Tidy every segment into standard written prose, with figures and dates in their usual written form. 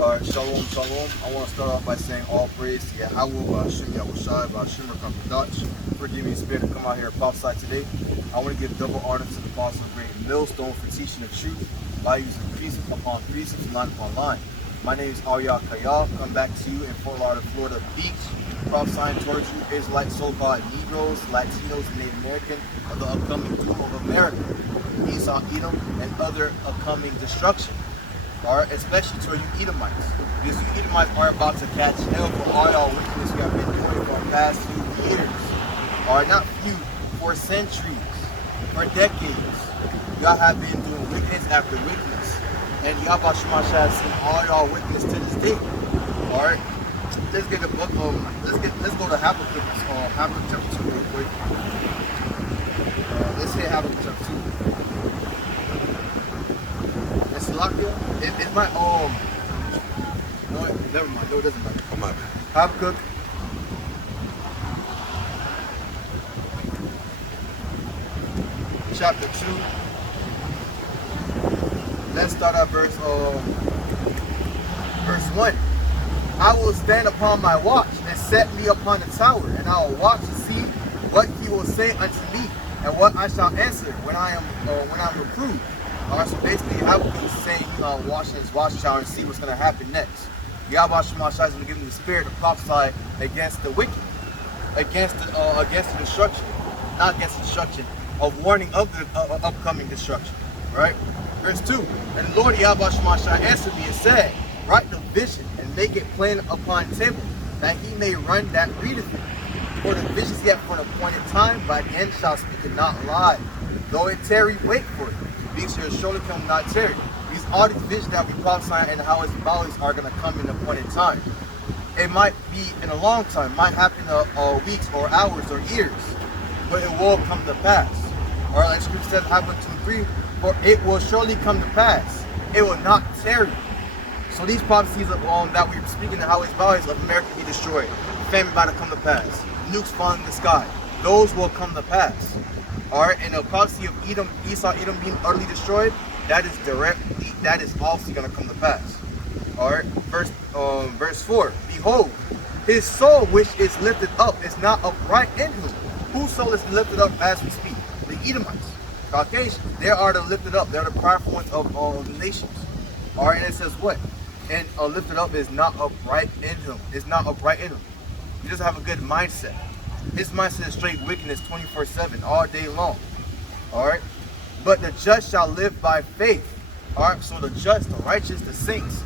Shalom, shalom. I want to start off by saying all praise to YAHAWAH, BAHASHAM, YAHAWASHI, BAHASHAM, QADASH, for giving me spirit to come out here and prophesy today. I want to give double honor to the apostle of GREATMILLSTONE for teaching the truth by using precept upon precept, line upon line. My name is RAWCHAA, come back to you in Fort Lauderdale, Florida Beach, prophesying towards you Israelite so-called Negroes, Latinos, and Native American of the upcoming doom of America, Esau, Edom, and other upcoming destruction. Alright, especially to you Edomites, because you Edomites are about to catch hell for all y'all wickedness you have been doing for the past few years. Alright, not few, for centuries, for decades. Y'all have been doing wickedness after wickedness, and YAHAWASHI has seen all y'all wickedness to this day. Alright, let's get the book. Let's go to Habakkuk chapter 2 real quick. Let's hit Habakkuk chapter 2. It's my no, never mind. No, it doesn't matter. Oh, my bad. Habakkuk chapter 2. Let's start at verse 1. I will stand upon my watch and set me upon the tower, and I will watch to see what he will say unto me, and what I shall answer when I'm reproved. Alright, so basically Habakkuk is saying watching his watchtower and see what's going to happen next. YAHAWASHI is going to give him the spirit to prophesy against the wicked, against the destruction, not against the destruction, of warning of the upcoming destruction. Right? Verse 2. And the Lord YAHAWASHI answered me and said, write the vision and make it plain upon table, that he may run that readeth it. For the vision is yet for an appointed time, by the end shall speak and not lie. Though it tarry, wait for it. Because it surely come not tarry. These all these visions that we prophesy and how his bodies are going to come in an appointed time. It might be in a long time, might happen in weeks or hours or years, but it will come to pass. Or like Scripture says, Habakkuk 2:3, for it will surely come to pass. It will not tarry. So these prophecies that we're speaking of how his bodies of America be destroyed, famine about to come to pass, nukes falling in the sky, those will come to pass. Alright, and the prophecy of Esau, Edom being utterly destroyed, that is also going to come to pass. Alright, verse 4. Behold, his soul which is lifted up is not upright in him. Whose soul is lifted up as we speak? The Edomites, Caucasians. They are the lifted up. They are the prideful ones of all the nations. Alright, and it says what? And lifted up is not upright in him. It's not upright in him. He doesn't have a good mindset. His mindset is straight wickedness 24/7, all day long. Alright? But the just shall live by faith. Alright? So the just, the righteous, the saints,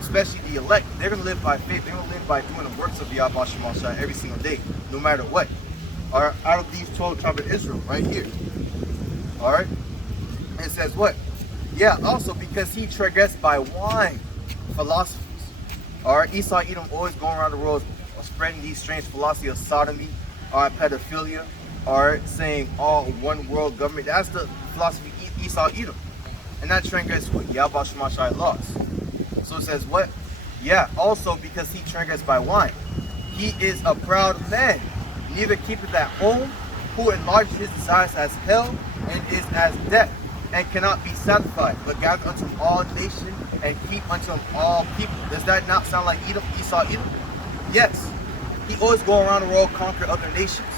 especially the elect, they're going to live by faith. They're going to live by doing the works of YAHAWASHI every single day, no matter what. Alright? Out of these 12 tribes of Israel, right here. Alright? And it says what? Yeah, also because he transgressed by wine philosophies. Alright? Esau, Edom always going around the world spreading these strange philosophy of sodomy, or pedophilia, or saying all one world government. That's the philosophy of Esau, Edom. And that transgressed what YAHAWASHI laws. So it says what? Yeah, also because he transgressed by wine. He is a proud man, neither keepeth at home, who enlarges his desires as hell, and is as death, and cannot be satisfied, but gather unto him all nations, and keep unto him all people. Does that not sound like Esau, Edom? Yes. He always go around the world, conquer other nations.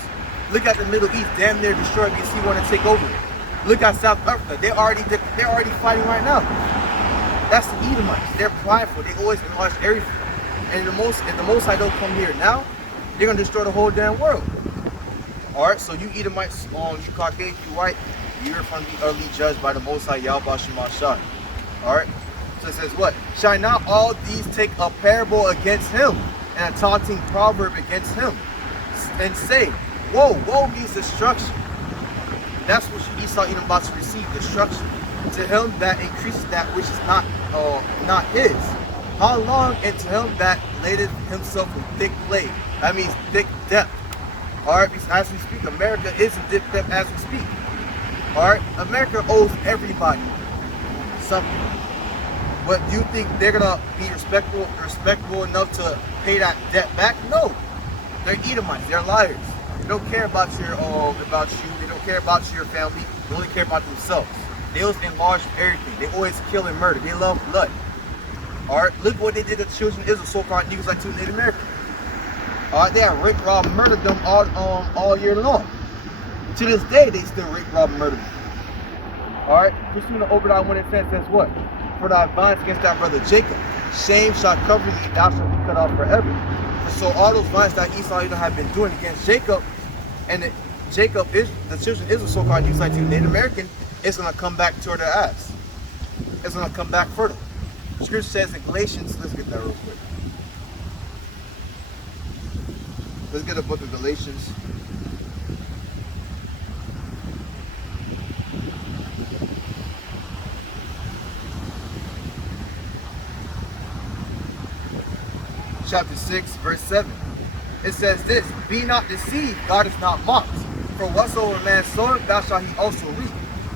Look at the Middle East, damn near destroyed because he want to take over. Look at South Africa, they're already fighting right now. That's the Edomites. They're prideful. They always enlarge everything. And if the Most High don't come here now, they're gonna destroy the whole damn world. All right, so you Edomites, you Caucasian, you white, you're going to be utterly judged by the Most High YAHAWASHI. All right, so it says what? Shall not all these take a parable against him, and a taunting proverb against him, and say, woe, woe means destruction. That's what Esau Edom about to receive, destruction. To him that increases that which is not his. How long? And to him that ladeth himself with thick clay. That means thick depth. Alright, as we speak, America is in thick depth as we speak. Alright, America owes everybody something. But do you think they're gonna be respectable enough to pay that debt back? No. They're Edomites, they're liars. They don't care about you, they don't care about your family, they only care about themselves. They always enlarge everything. They always kill and murder. They love blood. Alright, look what they did to the children of Israel, so-called Negroes like to Native Americans. Alright, they have raped, robbed, murdered them all year long. To this day, they still rape, rob, and murder them. Alright, pursuing the Obadiah 1 and 10 says what? For thy violence against thy brother Jacob, shame shall cover thee, thou shalt be cut off forever. And so all those violence that Esau have been doing against Jacob, and Jacob is the children of Israel, so-called Negroes like to Native American, it's gonna come back toward their ass. It's gonna come back further. The scripture says in Galatians, let's get that real quick. Let's get the book of Galatians. Chapter 6, verse 7. It says this, be not deceived, God is not mocked. For whatsoever man soweth, thou shalt he also reap.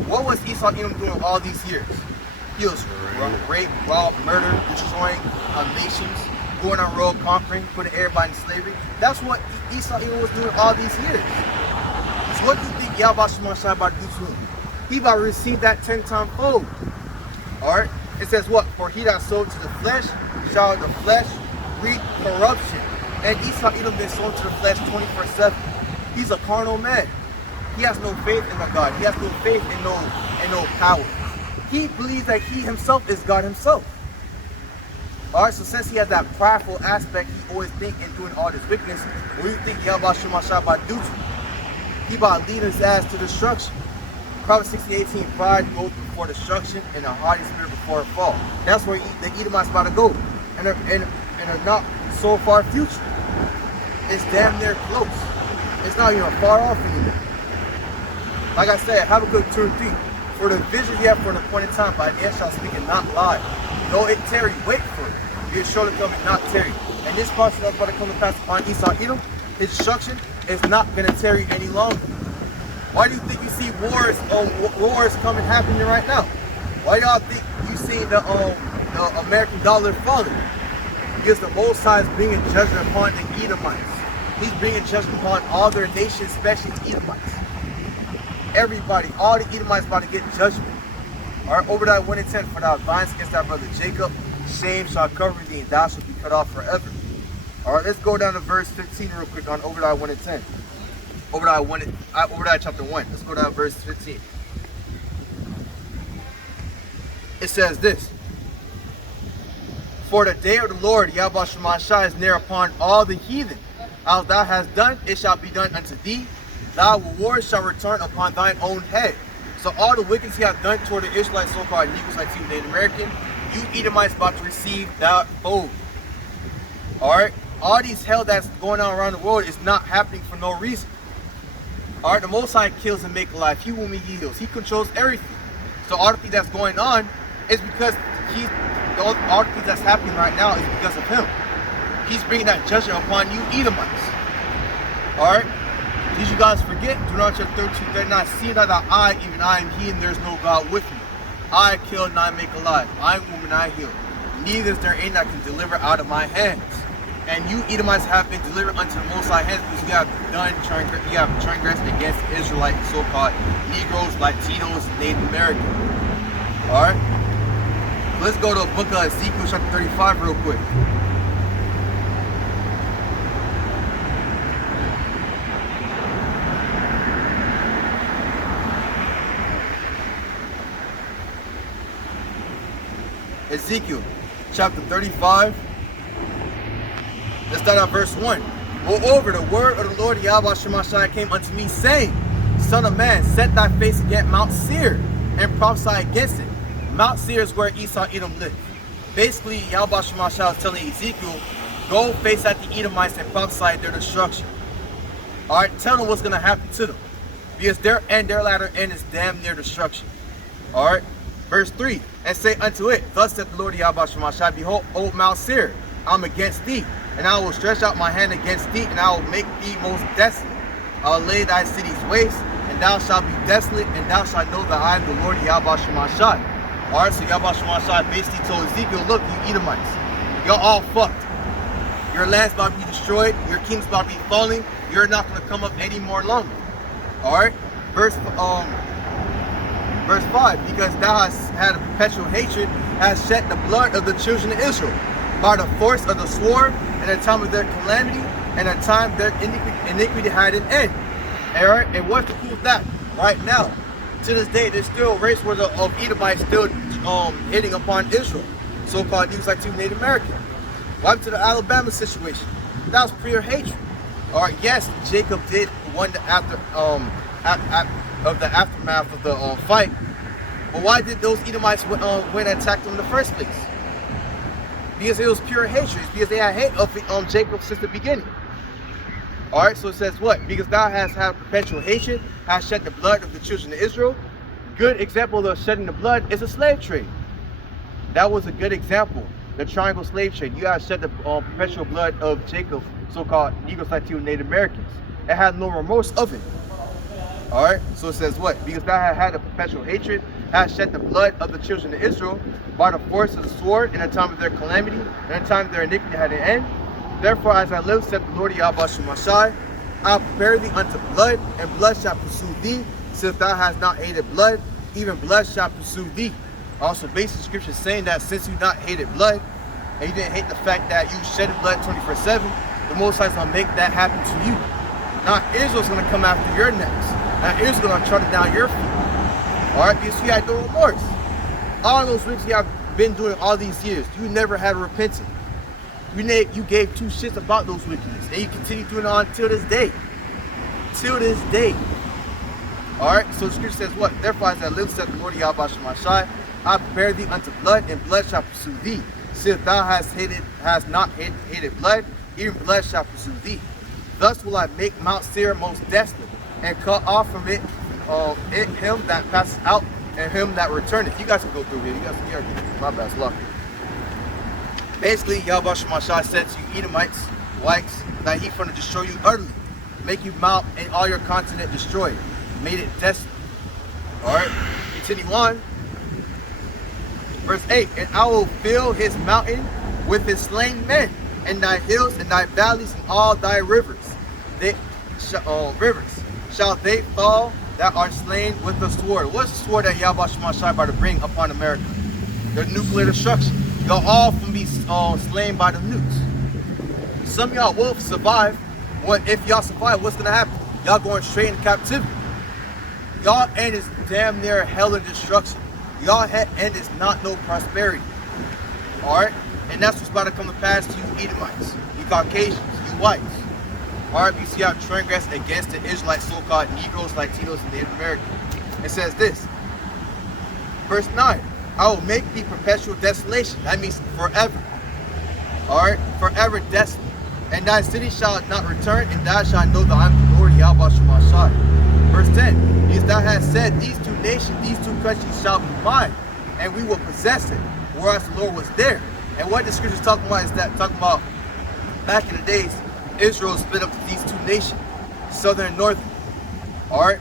What was Esau Edom doing all these years? He was rape, rob, murder, destroying nations, going on road, conquering, putting everybody in slavery. That's what Esau Edom was doing all these years. So what do you think YAHAWASHI about to do to him? He about to receive that 10-time fold. Alright? It says what? For he that sowed to the flesh shall the flesh reap corruption. And Esau Edom been sown to the flesh 24/7. He's a carnal man. He has no faith in the God. He has no faith in no power. He believes that he himself is God himself. Alright, so since he has that prideful aspect, he always think in doing all this wickedness. What do you think YAHAWASHI about to do to him? He about to lead his ass to destruction. Proverbs 16:18, pride goes before destruction and a haughty spirit before a fall. That's where the Edomites about to go. And they're not so far future. It's damn near close. It's not even far off anymore. Like I said, have a good 2 and 3. For the vision you have for an appointed time, by the end shall speak and not lie. Though it tarry, wait for it. It is surely come and not tarry. And this prophecy that's about to come to pass upon Esau Edom, his destruction is not going to tarry any longer. Why do you think you see wars coming happening right now? Why y'all think you see the American dollar falling? Because the Most High is bringing judgment upon the Edomites. He's bringing judgment upon all their nations, especially the Edomites. Everybody, all the Edomites about to get judgment. Alright, Obadiah 1 and 10, for thy violence against thy brother Jacob, shame shall cover thee, and thou shalt be cut off forever. Alright, let's go down to verse 15 real quick on Obadiah 1 and 10. Obadiah chapter 1. Let's go down to verse 15. It says this. For the day of the Lord, YAHAWASHI, is near upon all the heathen. As thou hast done, it shall be done unto thee. Thy reward shall return upon thine own head. So all the wickedness he have done toward the Israelites, so-called Negroes like you, Native American, you Edomites about to receive that fold. Alright? All these hell that's going on around the world is not happening for no reason. Alright, the Most High kills and make alive. He will make heals. He controls everything. So all the things that's going on is because all the things that's happening right now is because of him. He's bringing that judgment upon you Edomites. Alright? Did you guys forget? Deuteronomy chapter 32:39, see that I, even I am he, and there is no God with me. I kill and I make alive. I am whom and I heal. Neither is there any that can deliver out of my hands. And you Edomites have been delivered unto the Most High hands because you have transgressed against Israelite so-called Negroes, Latinos, Native American. Alright? Let's go to the book of Ezekiel chapter 35 real quick. Ezekiel chapter 35. Let's start at verse 1. Moreover, the word of the Lord YAHAWASHI came unto me, saying, Son of man, set thy face against Mount Seir, and prophesy against it. Mount Seir is where Esau Edom lived. Basically, YAHAWASHI was telling Ezekiel, go face at the Edomites and prophesy their destruction. Alright, tell them what's going to happen to them. Because their latter end is damn near destruction. Alright, verse 3. And say unto it, Thus saith the Lord YAHAWASHI, Behold, O Mount Seir, I'm against thee, and I will stretch out my hand against thee, and I will make thee most desolate. I will lay thy cities waste, and thou shalt be desolate, and thou shalt know that I am the Lord YAHAWASHI. Alright, so YAHAWASHI basically told Ezekiel, look, you Edomites, you're all fucked. Your land's about to be destroyed, your king's about to be falling, you're not going to come up any more longer. Alright, verse 5, because thou hast had a perpetual hatred has shed the blood of the children of Israel by the force of the sword in the time of their calamity and the time their iniquity had an end. Alright, and what's to prove that? Right now, to this day, there's still a race where the Edomites still hitting upon Israel, so-called Negroes Native American. What to the Alabama situation? That was pure hatred. Alright, yes, Jacob did one after of the aftermath of the fight, but why did those Edomites went and attacked them in the first place? Because it was pure hatred. Because they had hate of Jacob since the beginning. Alright, so it says what? Because thou hast had perpetual hatred, has shed the blood of the children of Israel. Good example of shedding the blood is a slave trade. That was a good example. The triangle slave trade. You have shed the perpetual blood of Jacob, so-called Negroes, Native Americans. It had no remorse of it. Alright, so it says what? Because thou hast had a perpetual hatred, has shed the blood of the children of Israel by the force of the sword in the time of their calamity, in the time their iniquity had an end. Therefore, as I live, said the Lord YAHAWASHI, I'll prepare thee unto blood, and blood shall pursue thee. Since thou hast not hated blood, even blood shall pursue thee. Also, basic scripture saying that since you not hated blood, and you didn't hate the fact that you shedded blood 24/7, the Most High is going to make that happen to you. Now, Israel's going to come after your necks. Now, Israel's going to trodden down your feet. Alright, because you had no remorse. All those things you have been doing all these years, you never had repented. You gave two shits about those wickedness, and you continue doing it on till this day. Till this day. Alright, so the scripture says what? Therefore, as I live, said the Lord YAHAWASHI, I prepare thee unto blood, and blood shall pursue thee. Since thou hast not hated blood, even blood shall pursue thee. Thus will I make Mount Seir most desolate, and cut off from it him that passes out, and him that returneth. You guys can go through here. You guys can hear me. My bad, luck. Basically, YAHAWASHI said to you Edomites, whites, that he's going to destroy you utterly, make you mount and all your continent destroyed, made it desolate. Alright, continue on. Verse 8, and I will fill his mountain with his slain men, and thy hills and thy valleys and all thy rivers. Shall they fall that are slain with the sword. What's the sword that YAHAWASHI about to bring upon America? The nuclear destruction. Y'all all from be slain by the nukes. Some of y'all will survive. If y'all survive, what's gonna happen? Y'all going straight into captivity. Y'all end is damn near hell and destruction. Y'all end is not no prosperity. Alright? And that's what's about to come to pass to you Edomites, you Caucasians, you whites. Alright, you see how transgressed against the Israelites, so-called Negroes, Latinos, and Native Americans. It says this. Verse 9. I will make thee perpetual desolation. That means forever. Alright? Forever desolate. And thy city shall not return, and thou shalt know that I am the Lord YAHAWASHI. Verse 10. Because thou hast said, these two nations, these two countries shall be mine, and we will possess it, whereas the Lord was there. And what the scripture is talking about is that talking about back in the days, Israel split up to these two nations, southern and northern. Alright?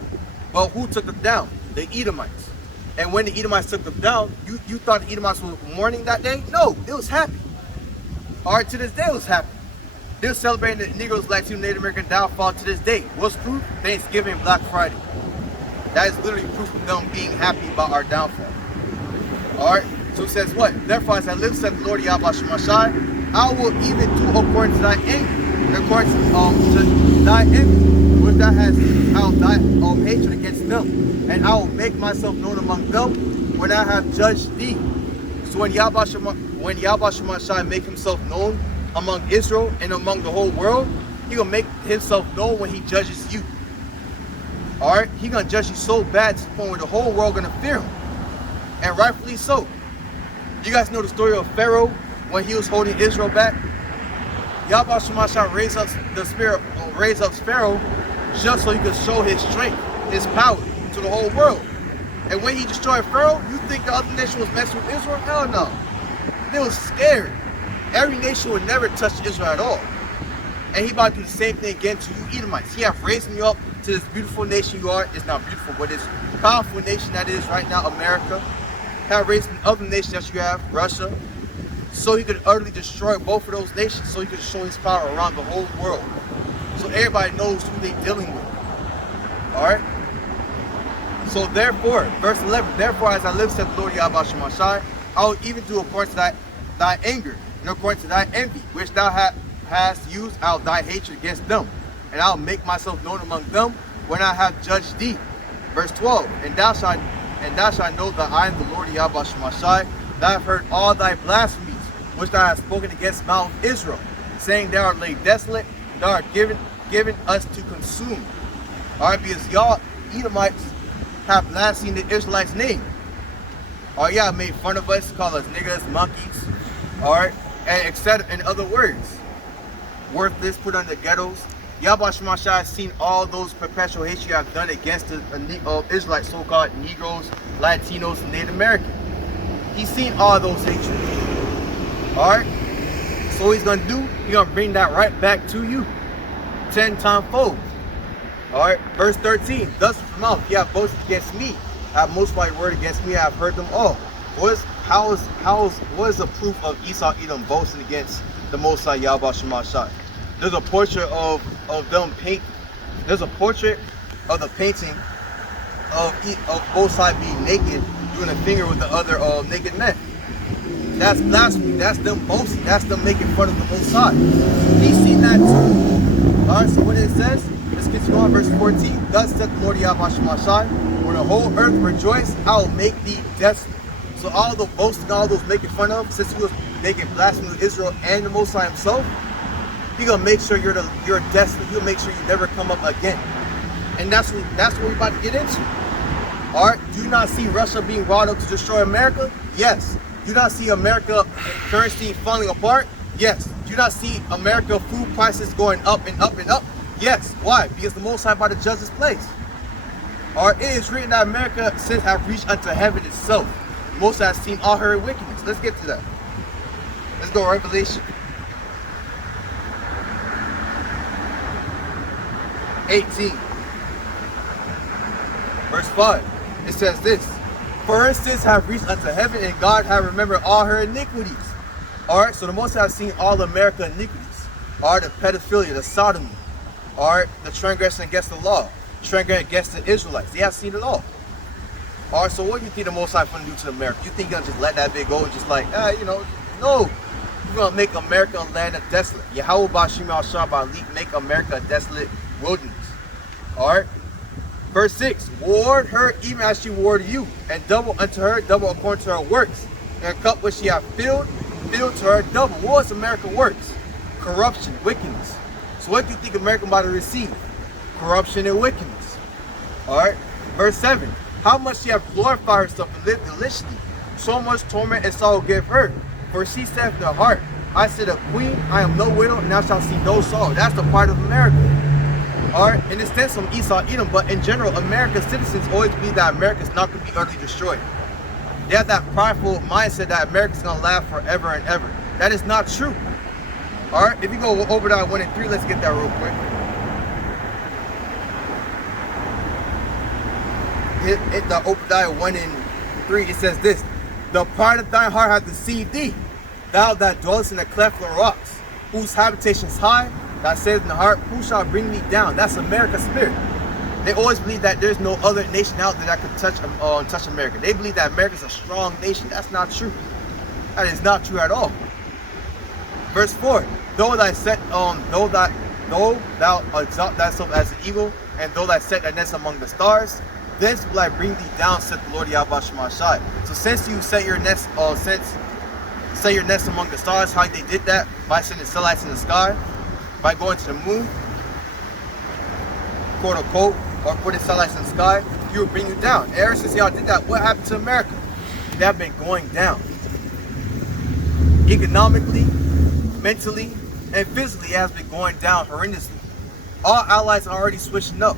Well, who took them down? The Edomites. And when the Edomites took them down, you thought the Edomites were mourning that day? No, it was happy. Alright, to this day it was happy. They're celebrating the Negroes, Latino, Native American downfall to this day. What's proof? Thanksgiving, Black Friday. That is literally proof of them being happy about our downfall. Alright, so it says what? Therefore, as I live, said the Lord YAHAWASHI, I will even do according to thy anger, according to thy envy, which thou hast out thy hatred against them. And I will make myself known among them when I have judged thee. So when YAHAWASHI make himself known among Israel and among the whole world, he gonna make himself known when he judges you. Alright, he gonna judge you so bad to the point where the whole world gonna fear him. And rightfully so. You guys know the story of Pharaoh when he was holding Israel back? YAHAWASHI raised up Pharaoh just so he could show his strength, his power to the whole world. And when he destroyed Pharaoh, you think the other nation was messing with Israel? Hell no. They was scared. Every nation would never touch Israel at all. And he about to do the same thing again to you Edomites. He have raised you up to this beautiful nation you are. It's not beautiful, but it's a powerful nation that is right now, America. Have raised other nations that you have, Russia, so he could utterly destroy both of those nations, so he could show his power around the whole world. So everybody knows who they're dealing with. Alright? So therefore, verse 11, therefore as I live, said the Lord YAHAWASHI, I will even do according to thy anger, and according to thy envy, which thou hast used out of thy hatred against them. And I'll make myself known among them when I have judged thee. Verse 12, and thou shalt know that I am the Lord YAHAWASHI, that I have heard all thy blasphemies, which thou hast spoken against Mount Israel, saying thou art laid desolate, thou art given us to consume. Alright, because y'all Edomites have blasphemed the Israelites' name. Alright, y'all made fun of us, call us niggas, monkeys, alright, and etc. In other words, worthless, put on the ghettos. YAHAWASHI has seen all those perpetual hatred you have done against the Israelites, so-called Negroes, Latinos, and Native American. He's seen all those hatreds. Alright? So what he's going to do, he's going to bring that right back to you. 10 times fold. Alright? Verse 13. Thus from mouth you have boasted against me. I have most my word against me. I have heard them all. What is the proof of Esau Edom boasting against the Most High YAHAWASHI? There's a portrait of them paint. There's a portrait of the painting of both sides being naked, doing a finger with the other naked men. That's blasphemy. That's them boasting. That's them making fun of the Most High. He's seen that too. Alright, so what it says, let's continue on, verse 14. Thus said the Lord YAHAWASHI, when the whole earth rejoice, I will make thee desolate. So all the boasting, all those making fun of, since he was making blasphemy of Israel and the Most High himself, he's gonna make sure you're desolate. He'll make sure you never come up again. And that's what we're about to get into. Alright, do you not see Russia being brought up to destroy America? Yes. Do you not see America currency falling apart? Yes. Do you not see America food prices going up and up and up? Yes. Why? Because the Most High about to judge this place. Alright, it is written that America sins have reached unto heaven itself. The Most High has seen all her wickedness. Let's get to that. Let's go Revelation 18, verse 5. It says this: for her sins have reached unto heaven, and God have remembered all her iniquities. Alright, so the Most High has seen all America iniquities. Alright, the pedophilia, the sodomy, alright, the transgression against the law, transgression against the Israelites. They have seen it all. Alright, so what do you think the Most High going to do to America? You think he's going to just let that bit go and just like, no. You're going to make America a land of desolate. Yahawah Bashim al-Shah make America a desolate wilderness. Alright. Verse 6. Ward her even as she warded you, and double unto her, double according to her works. And a cup which she hath filled to her double. What was America works? Corruption, wickedness. So what do you think America about to receive? Corruption and wickedness. Alright. Verse 7. How much she hath glorified herself and lived deliciously, so much torment and sorrow give her. For she said in her heart, I said a queen, I am no widow, and thou shalt see no sorrow. That's the part of America. Alright, and it stems from Esau Edom, but in general, American citizens always believe that America is not going to be utterly destroyed. They have that prideful mindset that America is going to last forever and ever. That is not true. Alright, if you go over that 1 and 3, let's get that real quick. Hit the Obadiah 1 and 3, it says this: the pride of thine heart hath deceived thee, thou that dwellest in the cleft of the rocks, whose habitation is high, that says in the heart, who shall bring me down? That's America's spirit. They always believe that there's no other nation out there that could touch America. They believe that America is a strong nation. That's not true. That is not true at all. Verse 4: though thou exalt thyself as an eagle, and though thou set thy nest among the stars, thence will I bring thee down, said the Lord YAHAWASHI. So since you set your nest, set your nest among the stars, how they did that? By sending satellites in the sky, by going to the moon, quote unquote, or putting satellites in the sky, he will bring you down. And ever since y'all did that, what happened to America? They have been going down. Economically, mentally, and physically, it has been going down horrendously. All allies are already switching up.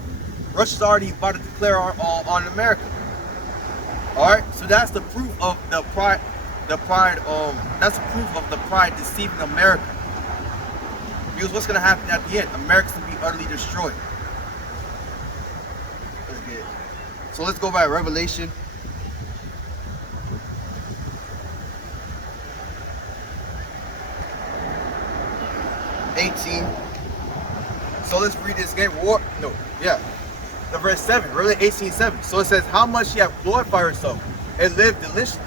Russia's already about to declare on America. Alright, so that's the proof of the pride. That's the proof of the pride deceiving America. Because what's going to happen at the end? America's going to be utterly destroyed. Let's get it. So let's go by Revelation 18. So let's read this again. The verse 7, Revelation 18:7. So it says, how much she hath glorified herself and lived deliciously,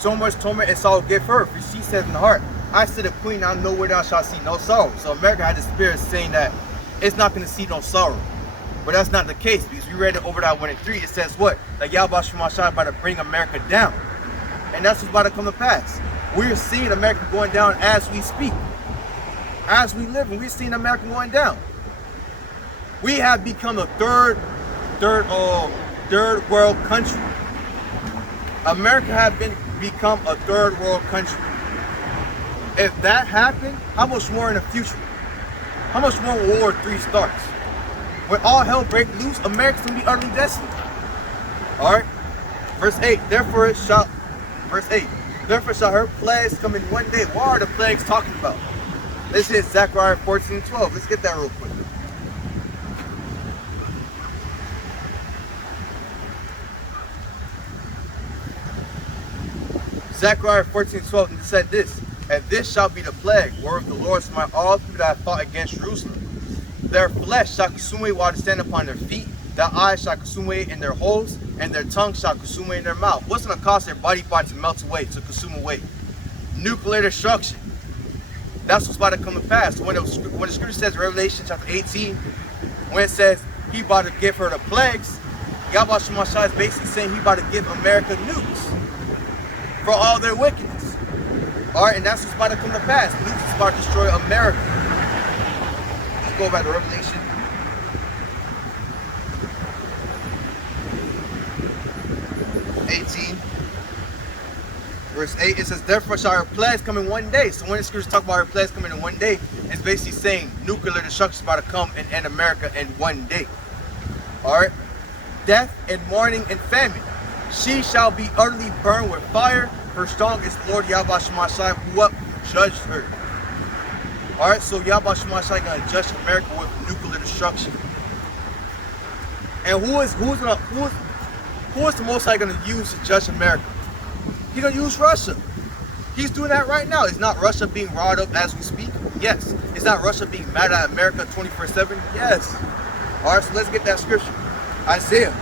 So much torment and sorrow give her, for she says in the heart, I said the queen, I know where thou shalt see no sorrow. So America had the spirit saying that it's not going to see no sorrow. But that's not the case, because we read it over that 1 and 3. It says what? That YAHAWASHI is about to bring America down. And that's what's about to come to pass. We're seeing America going down as we speak. As we live, and we're seeing America going down. We have become a third world country. America has become a third world country. If that happened, how much more in the future? How much more when World War III starts? When all hell breaks loose, America's gonna be utterly desolate. Alright? Verse 8, therefore shall her plagues come in one day. What are the plagues talking about? This is Zechariah 14:12. Let's get that real quick. Zechariah 14:12, and it said this, and this shall be the plague, whereof the Lord smite all people that have fought against Jerusalem. Their flesh shall consume away while they stand upon their feet, their eyes shall consume away in their holes, and their tongue shall consume away in their mouth. What's going to cause their body part to melt away, to consume away? Nuclear destruction. That's what's about to come to pass. When the scripture says, Revelation chapter 18, when it says he about to give her the plagues, YAHAWASHI is basically saying he about to give America nukes for all their wickedness. Alright, and that's what's about to come to pass. Nukes is about to destroy America. Let's go back to Revelation. Verse 8, it says, therefore shall her plagues come in one day. So when the scriptures talk about her plagues coming in one day, it's basically saying nuclear destruction is about to come and end America in one day. Alright? Death and mourning and famine. She shall be utterly burned with fire. Her strong is the Lord YAHAWASHI, who up judged her. Alright, so YAHAWASHI gonna judge America with nuclear destruction. And who is the Most High gonna use to judge America? He's gonna use Russia. He's doing that right now. Is not Russia being riled up as we speak? Yes. Is not Russia being mad at America 24/7? Yes. Alright, so let's get that scripture. Isaiah.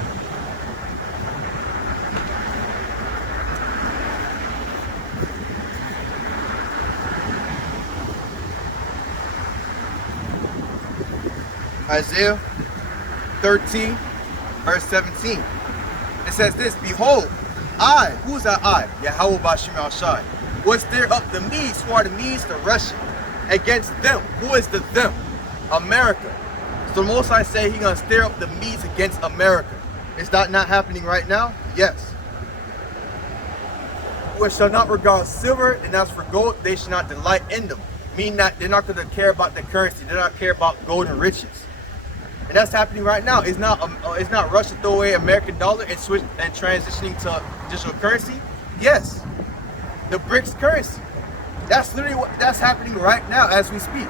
Isaiah 13, verse 17. It says this, behold, I, who is that I? YAHAWASHI, will stir up the Medes. Who are the Medes? The Russian. Against them. Who is the them? America. So the Most High say He's going to stir up the Medes against America. Is that not happening right now? Yes. Which shall not regard silver, and as for gold, they shall not delight in them. Meaning that they're not going to care about the currency. They're not care about gold and riches. And that's happening right now. It's not Russia throw away American dollar and switch and transitioning to digital currency. Yes, the BRICS currency. That's literally that's happening right now as we speak.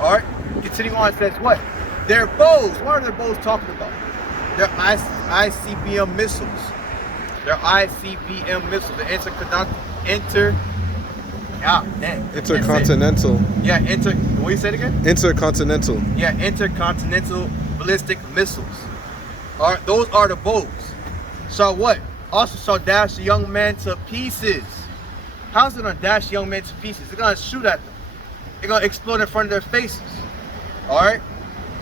All right. Continuing on, it says what? Their bows. What are their bows talking about? Their ICBM missiles. Their ICBM missiles. The intercontinental. Yeah, what you said again? Intercontinental. Yeah, intercontinental ballistic missiles. All right, those are the bows. So what? Also shall dash the young man to pieces. How's it gonna dash young men to pieces? They're gonna shoot at them. They're gonna explode in front of their faces. All right.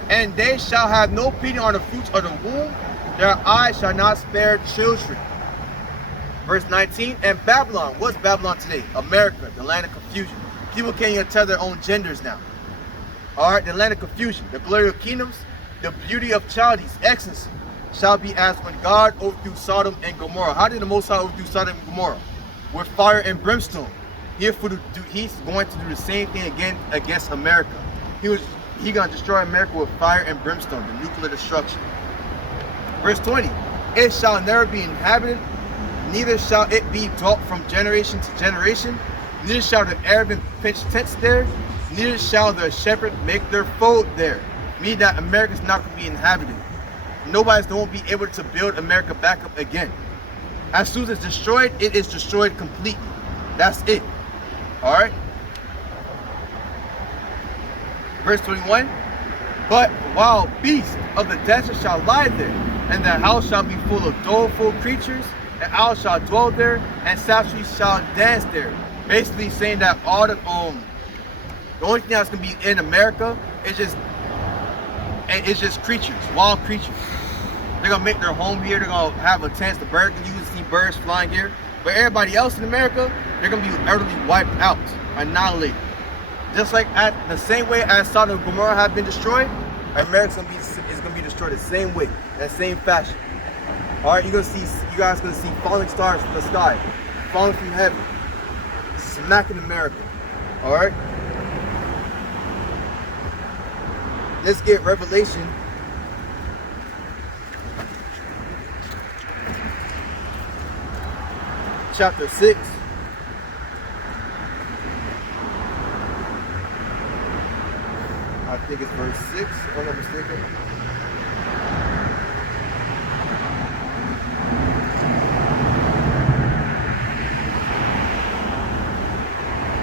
And they shall have no pity on the fruits of the womb. Their eyes shall not spare children. Verse 19, and Babylon. What's Babylon today? America, the land of confusion. People can't even tell their own genders now. Alright, the land of confusion. The glory of kingdoms, the beauty of Chaldees, excellency, shall be as when God overthrew Sodom and Gomorrah. How did the Most High overthrew Sodom and Gomorrah? With fire and brimstone. He's going to do the same thing again against America. He's going to destroy America with fire and brimstone, the nuclear destruction. Verse 20, it shall never be inhabited, neither shall it be dwelt from generation to generation, neither shall the Arab pitch tents there, neither shall the shepherd make their fold there. Meaning that America is not going to be inhabited. Nobody's going to be able to build America back up again. As soon as it's destroyed, it is destroyed completely. That's it. Alright? Verse 21, but wild beasts of the desert shall lie there, and the house shall be full of doleful creatures, and owls shall dwell there, and saptrees shall dance there. Basically saying that all the only thing that's gonna be in America is just creatures, wild creatures. They're gonna make their home here. They're gonna have a chance to bird. You can see birds flying here. But everybody else in America, they're gonna be utterly wiped out, annihilated. Just like the same way as Sodom and Gomorrah have been destroyed, America's gonna be destroyed the same way, in the same fashion. All right, you guys gonna see falling stars from the sky, falling from heaven, smacking America. All right. Let's get Revelation chapter 6. I think it's verse 6, if I'm not mistaken.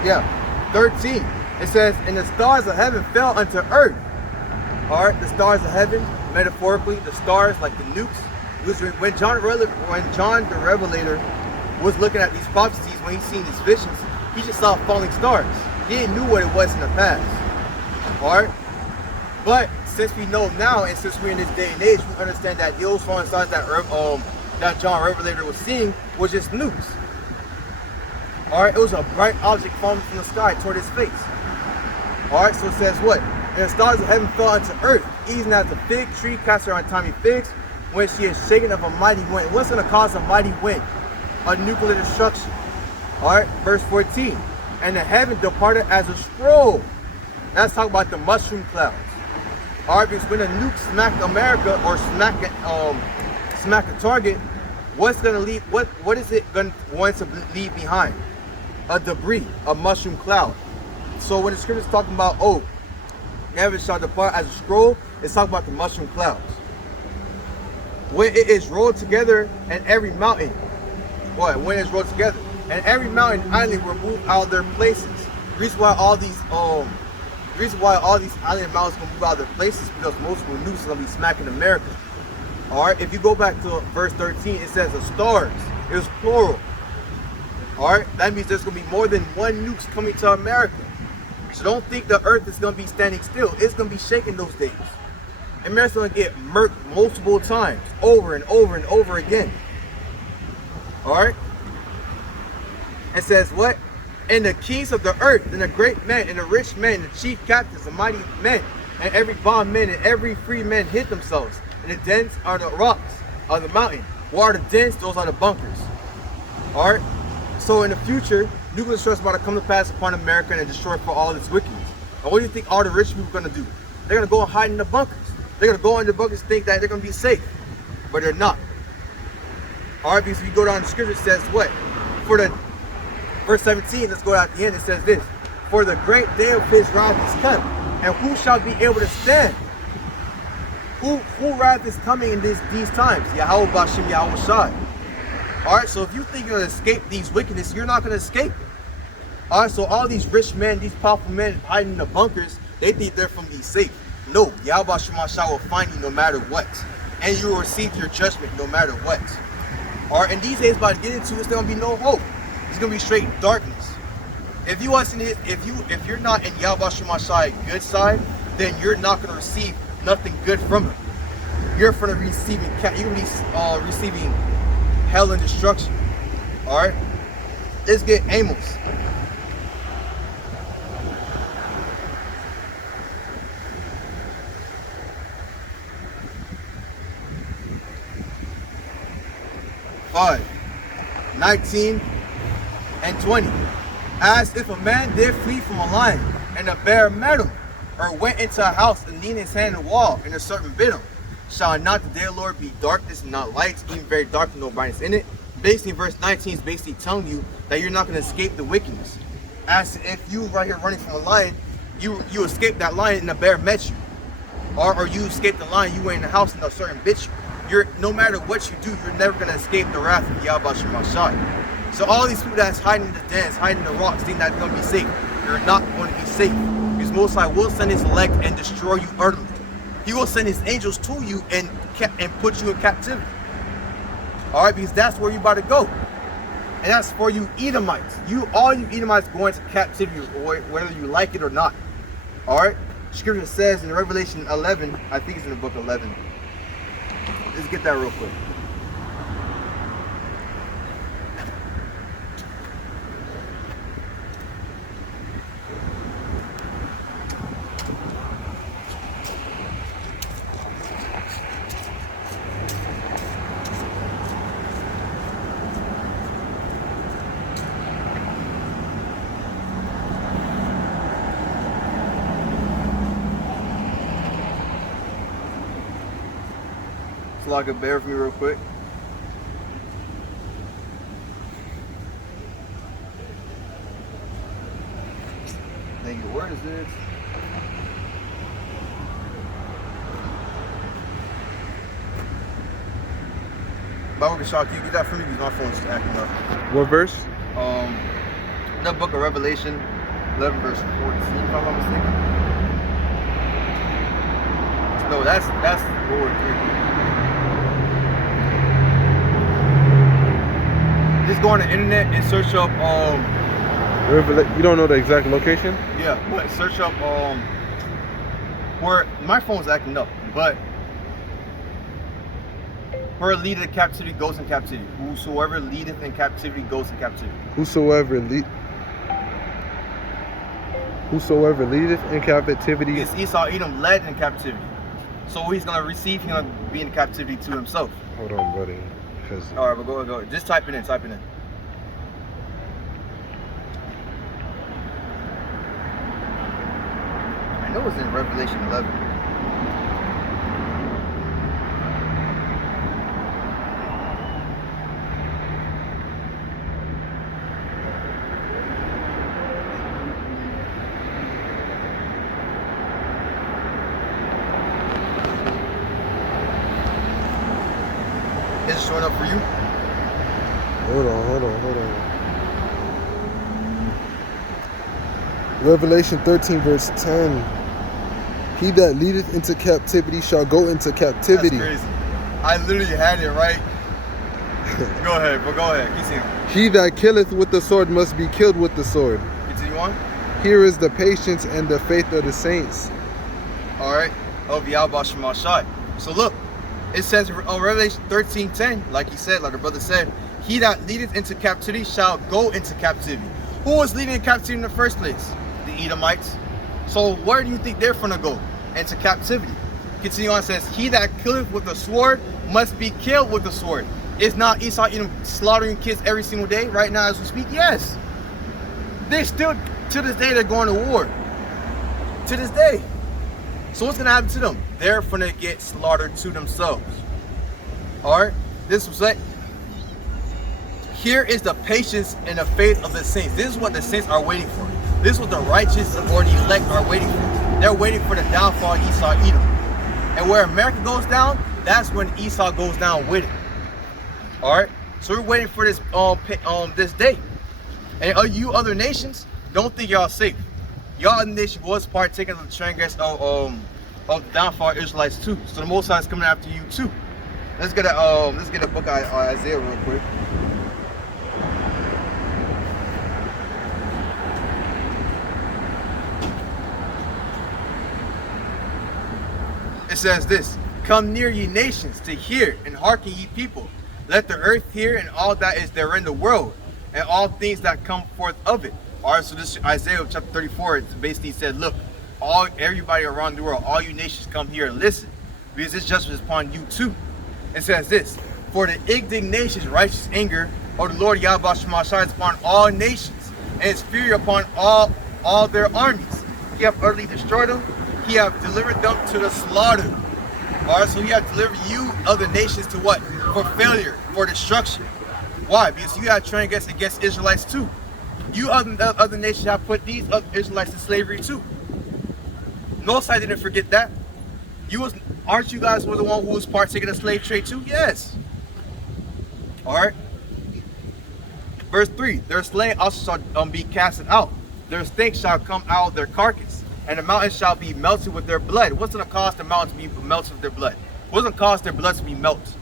Yeah, 13. It says, and the stars of heaven fell unto earth. All right, the stars of heaven, metaphorically, the stars like the nukes. When John the Revelator was looking at these prophecies, when he seen these visions, he just saw falling stars. He didn't know what it was in the past. All right, but since we know now, and since we're in this day and age, we understand that those falling stars that John Revelator was seeing was just nukes. All right, it was a bright object falling from the sky toward his face. All right, so it says what? And the stars of heaven fell unto earth, even as the fig tree casts her untimely figs, when she is shaken of a mighty wind. What's going to cause a mighty wind? A nuclear destruction. All right, verse 14. And the heaven departed as a scroll. That's talking about the mushroom clouds. All right, because when a nuke smack America or smack a target, what's going to leave? What is it going to leave behind? A debris, a mushroom cloud. So when the scripture is talking about, oh, heaven shall depart as a scroll, it's talking about the mushroom clouds. When it is rolled together, and every mountain, when it's rolled together, and every mountain island were moved out of their places. The reason why all these island mountains gonna move out of their places because multiple nukes are gonna be smacking America. All right, if you go back to verse 13, it says the stars. It was plural. All right, that means there's gonna be more than one nukes coming to America. So don't think the earth is going to be standing still. It's going to be shaking those days. America's going to get murked multiple times, over and over and over again. All right? It says what? And the kings of the earth, and the great men, and the rich men, and the chief captains, the mighty men, and every bondman, and every free man hid themselves. And the dens are the rocks of the mountain. What are the dens? Those are the bunkers. All right? So in the future, nuclear destruction is about to come to pass upon America and destroy for all its wickedness. And what do you think all the rich people are going to do? They're going to go and hide in the bunkers. They're going to go in the bunkers and think that they're going to be safe. But they're not. All right, because if you go down the scripture, it says what? For the, verse 17, let's go at the end, it says this. For the great day of his wrath is come, and who shall be able to stand? Who wrath is coming in these times? YAHAWASHI, YAHAWASHI. All right, so if you think you're going to escape these wickedness, you're not going to escape. All right, so all these rich men, these powerful men hiding in the bunkers, they think they're from being safe. No, YAHAWASHI will find you no matter what. And you will receive your judgment no matter what. All right, and these days about to get into, it's going to be no hope. It's going to be straight darkness. If you're not in YAHAWASHI good side, then you're not going to receive nothing good from it. You're going to be receiving hell and destruction. All right, let's get Amos. Five, 19 and 20. As if a man did flee from a lion, and a bear met him, or went into a house and leaned his hand on the wall, and a serpent bit him. Shall not the day of the Lord be darkness and not light, even very dark and no brightness in it? Basically, verse 19 is basically telling you that you're not going to escape the wickedness. As if you right here running from a lion, you escaped that lion and the bear met you. Or you escaped the lion, you went in the house and a serpent bit you. No matter what you do, you're never going to escape the wrath of YAHAWASHI. So all these people that's hiding in the dens, hiding in the rocks, think that they're going to be safe. You're not going to be safe. Because Most High will send his elect and destroy you utterly. He will send his angels to you and put you in captivity. All right, because that's where you about to go. And that's for you Edomites. All you Edomites going to captivity, whether you like it or not. All right. Scripture says in Revelation 11, I think it's in the book 11. Let's get that real quick. So I could bear with me real quick. Thank you. Where is this? Bible Shock, can you get that for me? Because my phone's just acting up. What verse? The book of Revelation, 11 verse 14, if I'm not mistaken. No, that's Lord 3. Just go on the internet and search up You don't know the exact location? yeah, but search up where my phone's acting up, but where leadeth captivity goes in captivity. Whosoever leadeth in captivity goes in captivity. Whosoever leadeth in captivity. Yes, Esau Edom led in captivity. So he's gonna receive, he's gonna be in captivity to himself. Hold on, buddy. All right, but go. Just type it in. I know it's in Revelation 11. Is it showing up for you? Hold on. Revelation 13 verse 10. He that leadeth into captivity shall go into captivity. That's crazy. I literally had it right. Go ahead. Continue. He that killeth with the sword must be killed with the sword. Continue on. Here is the patience and the faith of the saints. All right. Of YAHAWASHI. So look, it says in Revelation 13:10, like he said, like the brother said, he that leadeth into captivity shall go into captivity. Who was leading in captivity in the first place? The Edomites. So where do you think they're gonna go? Into captivity. Continue on, it says, he that killeth with the sword must be killed with the sword. Is not Esau Edom slaughtering kids every single day right now as we speak? Yes. They still, to this day, they're going to war. To this day. So what's gonna happen to them? They're gonna get slaughtered to themselves. Alright? This was it. Here is the patience and the faith of the saints. This is what the saints are waiting for. This is what the righteous or the elect are waiting for. They're waiting for the downfall of Esau Edom. And where America goes down, that's when Esau goes down with it. Alright? So we're waiting for this this day. And you other nations, don't think y'all safe. Y'all other nation was partaking of the transgress of the downfall of Israelites too. So the Most High is coming after you too. Let's get a book of Isaiah real quick. It says this: come near ye nations to hear, and hearken ye people. Let the earth hear, and all that is therein the world, and all things that come forth of it. All right, so this Isaiah chapter 34, it basically said, look, everybody around the world, all you nations, come here and listen, because this justice is upon you too. It says this: for the indignation's righteous anger of the Lord Yahweh shines upon all nations, and his fury upon all their armies. He hath utterly destroyed them. He hath delivered them to the slaughter. All right, so he hath delivered you, other nations, to what? For failure, for destruction. Why? Because you have transgressed against Israelites too. You other nations have put these other Israelites in slavery too. Most I didn't forget that. Aren't you guys the one who was partaking of the slave trade too? Yes. All right. Verse 3: their slain also shall be casted out. Their stink shall come out of their carcass, and the mountains shall be melted with their blood. What's going to cause the mountains to be melted with their blood? What's going to cause their blood to be melted?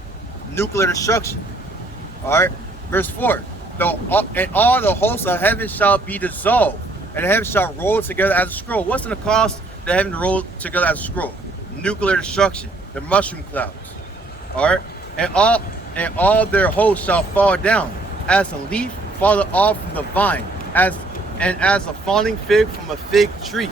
Nuclear destruction. All right, verse 4. And all the hosts of heaven shall be dissolved, and the heaven shall roll together as a scroll. What's going to cause the heaven to roll together as a scroll? Nuclear destruction, the mushroom clouds. All right, and all their hosts shall fall down, as a leaf falleth off from the vine, as a falling fig from a fig tree.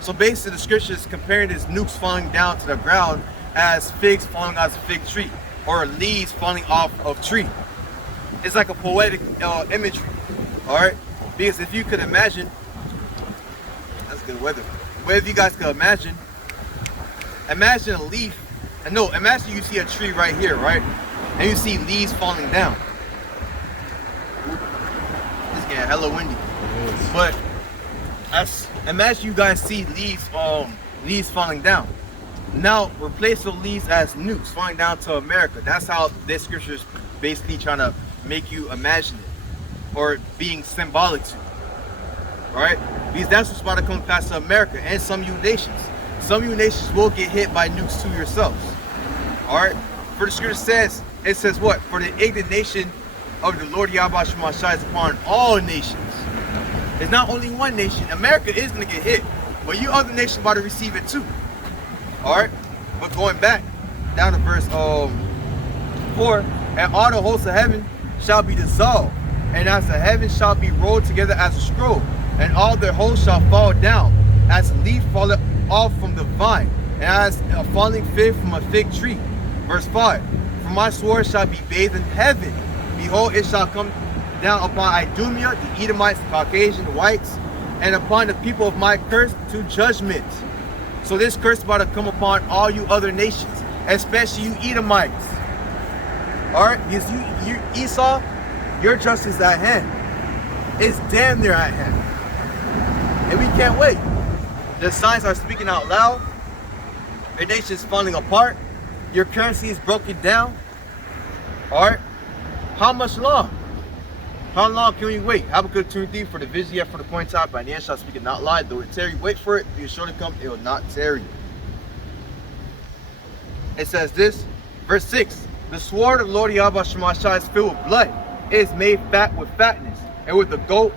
So basically, the scripture is comparing these nukes falling down to the ground as figs falling out of a fig tree, or leaves falling off of tree. It's like a poetic imagery, all right? Because if you could imagine, that's good weather. But if you guys could imagine a leaf, and no, imagine you see a tree right here, right? And you see leaves falling down. It's getting hella windy. But imagine you guys see leaves falling down. Now replace the leaves as nukes falling down to America. That's how this scripture is basically trying to make you imagine it, or being symbolic to, all right? Because that's what's about to come past to America and some of you nations. Some of you nations will get hit by nukes to yourselves, all right? For the scripture says, it says what? For the indignation of the Lord YAHAWASHI is upon all nations. It's not only one nation. America is going to get hit, but you other nations about to receive it too, all right? But going back down to verse 4, and all the hosts of heaven shall be dissolved, and as the heavens shall be rolled together as a scroll, and all their hosts shall fall down, as a leaf falleth off from the vine, and as a falling fig from a fig tree. Verse 5, for my sword shall be bathed in heaven. Behold, it shall come down upon Idumea, the Edomites, the Caucasian, the whites, and upon the people of my curse to judgment. So this curse is about to come upon all you other nations, especially you Edomites. All right, because you Esau, your justice is at hand. It's damn near at hand, and we can't wait. The signs are speaking out loud. Your nation is falling apart. Your currency is broken down. All right, how much long? How long can we wait? Habakkuk 2:3, for the vision yet for the point time, by the end shall speak it not lie, though it tarry, wait for it, be sure to come, it will not tarry. It says this, verse 6. The sword of the Lord YAHAWASHI is filled with blood. It is made fat with fatness, and with the blood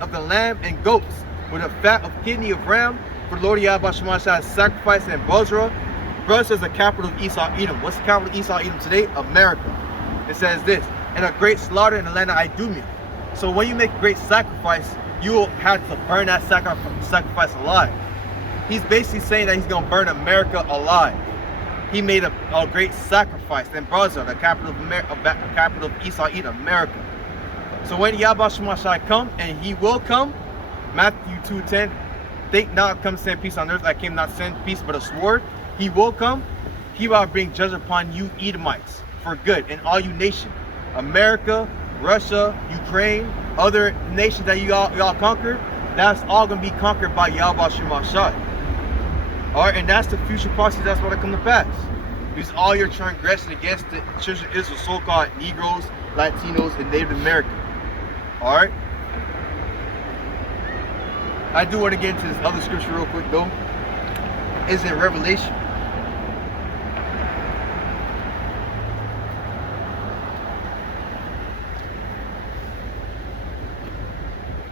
of the lamb and goats, with the fat of kidney of ram. For the Lord YAHAWASHI is sacrifice and Bozrah. Bozrah is the capital of Esau Edom. What's the capital of Esau Edom today? America. It says this, and a great slaughter in the land of Idumea. So when you make a great sacrifice, you will have to burn that sacrifice alive. He's basically saying that he's going to burn America alive. He made a great sacrifice. Then Bozrah, the capital of Esau Edom, America. So when YAHAWASHI come, and he will come, Matthew 2:10, think not come send peace on earth, I came not to send peace but a sword. He will come, he will bring judgment upon you Edomites for good, and all you nations. America, Russia, Ukraine, other nations that y'all conquered, that's all going to be conquered by YAHAWASHI. Alright, and that's the future prophecy that's going to come to pass. Because all your transgression against the children of Israel, so-called Negroes, Latinos, and Native American. Alright? I do want to get into this other scripture real quick though. It's in Revelation.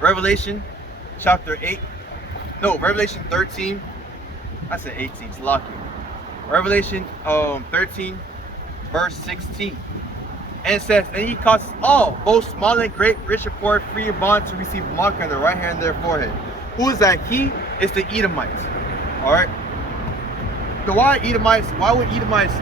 Revelation chapter 8. No, Revelation 13. I said 18, it's lucky. Revelation 13, verse 16. And it says, and he causes all, both small and great, rich and poor, free and bond, to receive a mark on their right hand and their forehead. Who is that he? It's the Edomites. Alright? So why Edomites? Why would Edomites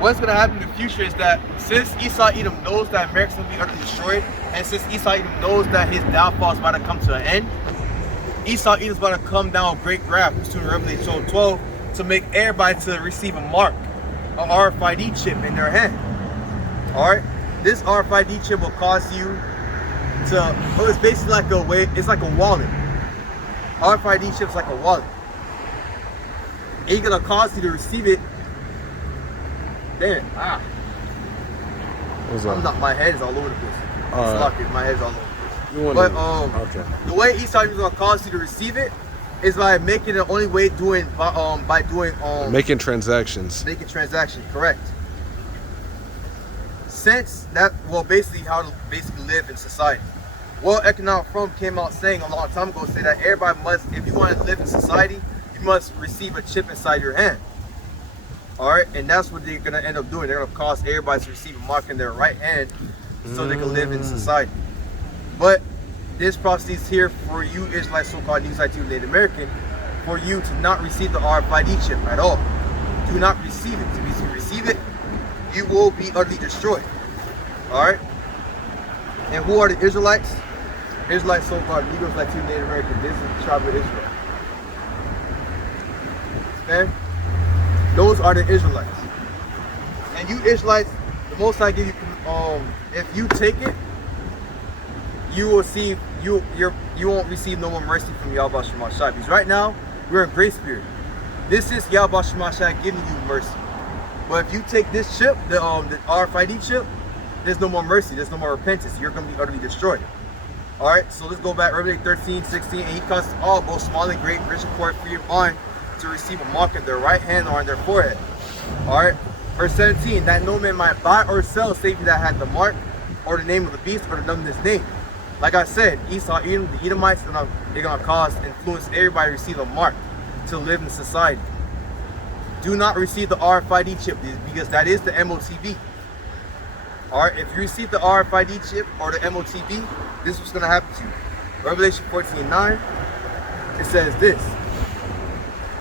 what's going to happen in the future is that since Esau Edom knows that America's going to be utterly destroyed, and since Esau Edom knows that his downfall is about to come to an end, Esau Edom is about to come down with great wrath, to Revelation 12, to make everybody to receive a mark, an RFID chip in their hand. Alright? This RFID chip will cause you to, well, it's basically like a way, it's like a wallet. RFID chip is like a wallet. And it's going to cause you to receive it. Damn, my head is all over the place. It's lucky, my head's all over the place. But okay. The way Esau is gonna cause you to receive it is by making the only way by doing making transactions. Making transactions, correct. sense, that, well, basically how to basically live in society. World Economic Forum came out saying a long time ago, say that everybody must, if you want to live in society, you must receive a chip inside your hand. Alright, and that's what they're going to end up doing. They're going to cause everybody to receive a mark in their right hand so they can live in society. But this prophecy is here for you Israelites, so-called New Side Native American, for you to not receive the RFID chip at all. Do not receive it. If you receive it, you will be utterly destroyed. Alright? And who are the Israelites? Israelites, so-called Negroes, Latino, Native American. This is the tribe of Israel. Okay? Those are the Israelites. And you Israelites, the Most High give you, if you take it, you will see, you won't receive no more mercy from Yahweh Shemashai. Because right now, we're in grace period. This is Yahweh Shemashai giving you mercy. But if you take this chip, the RFID chip, there's no more mercy, there's no more repentance. You're going to be utterly destroyed. Alright, so let's go back, Revelation 13, 16. And he causes all, both small and great, rich and poor, free and bond, to receive a mark in their right hand or on their forehead. Alright, verse 17. That no man might buy or sell, save that had the mark, or the name of the beast, or the number of his name. Like I said, Esau, Edom, the Edomites, they're going to cause, influence everybody to receive a mark to live in society. Do not receive the RFID chip, because that is the MOTB. Alright, if you receive the RFID chip or the MOTB, this is what's going to happen to you. Revelation 14:9, it says this.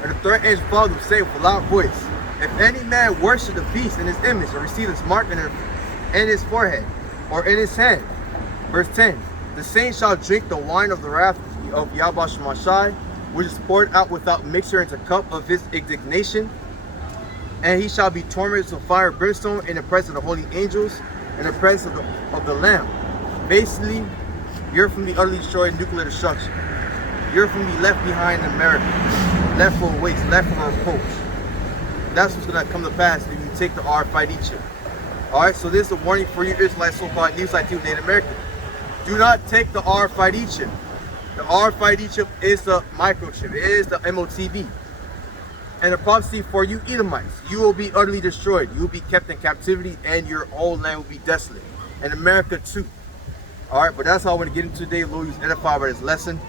And the third angel followed them, saying with a loud voice, if any man worship the beast in his image, or receive his mark in his forehead, or in his hand. Verse 10, the same shall drink the wine of the wrath of Yahweh Shemashai, which is poured out without mixture into the cup of his indignation. And he shall be tormented with fire and brimstone in the presence of the holy angels, in the presence of the Lamb. Basically, you're from the utterly destroyed nuclear destruction. You're from the left behind in America, left for a waste, left for a reproach. That's what's going to come to pass if you take the RFID chip. Alright, so this is a warning for you Israelites, so-called New Side Native American. Do not take the RFID chip. The RFID chip is the microchip. It is the MOTB. And the prophecy for you Edomites, you will be utterly destroyed. You will be kept in captivity, and your whole land will be desolate. And America too. Alright, but that's all I want to get into today. Lord, you edified by this lesson.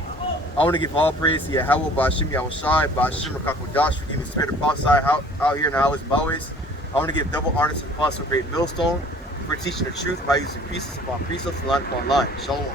I want to give all praise to YAHAWAH, BAHASHAM, YAHAWASHI, BAHASHAM, QADASH, for giving me spirit of prophesy out here in the highways and byways. I want to give double honors to the Apostle Great Millstone for teaching the truth by using precepts upon precepts and line upon line. Shalom.